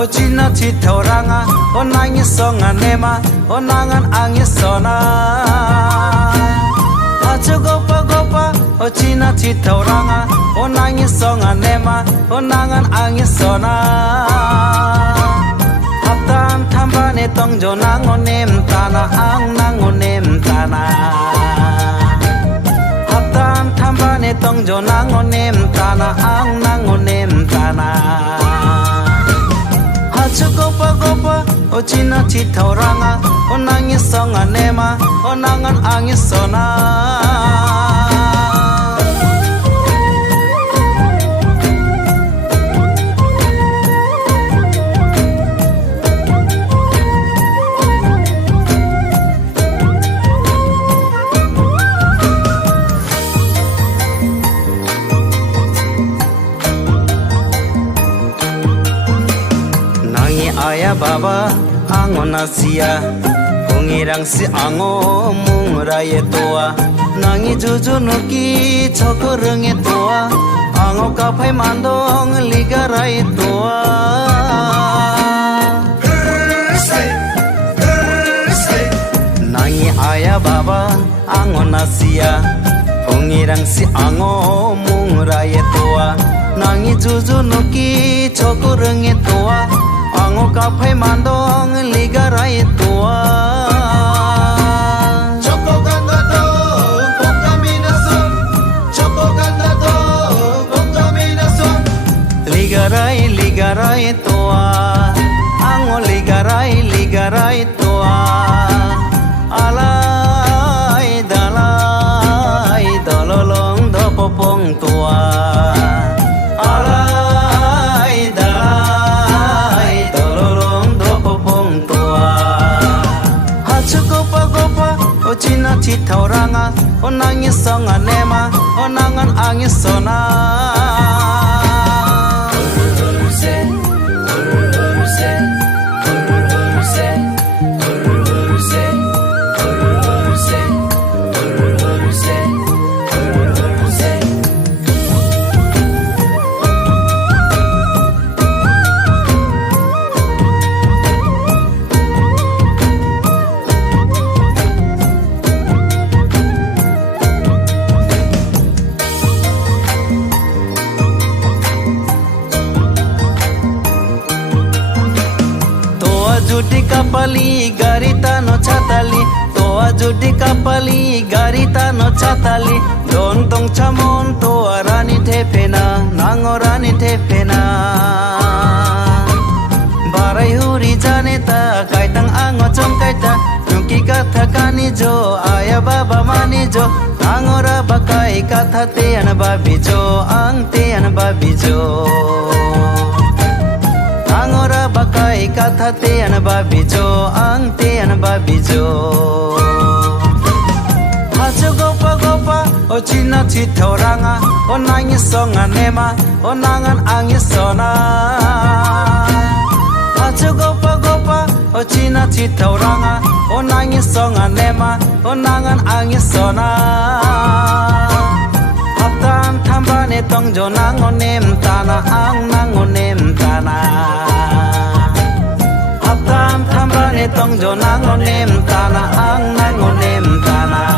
o china chi thoranga o nangi songa nema o nangan angi sona achu gopa gopa o china chi thoranga o nangi songa nema o nangan angi sona haptan thambane tongjo nango nem tana ang nango nem tana haptan thambane tongjo nango nem tana ang nango nem tana hachu gopa gopa o china chi thoranga o nangi songa nema o nangan angi sona Ayah baba ango nasia Pungirang si ango mungraye toa Nangi juju nuki choko rengi toa Ango kapai mandong ligarai toa Nangi ayah baba ango nasia Pungirang si ango mungraye toa Nangi juju nuki choko rengi toa Ango kapai mandong ligarai tua Choco gandado contaminación Choco gandado contaminación Ligarai ligarai tua Ango ligarai tua Alai dalai dololong do popong tua O china chi thoranga o nangi songa nema o nangan angi sona Judi kapali garita no chatali toa judi kapali garita no chatali dontong chamon toa rani tepena nango rani tepena barai huri janeta kaitang ango chom kaita nuki katha kani jo aya baba mani jo nango ra bakai katha te an babi jo ang te an babi jo Angora bakai katha te an babi jo ang te an babi jo Hachu gopa gopa o china chi thoranga o nangi songa nema o nangan angi sona Hachu gopa gopa o china chi thoranga o nangi songa nema o nangan angi sona Haptan thambane tongjo nango nem tana ang nango nem tana Haptan thambane tongjo nango nem tana ang nango nem tana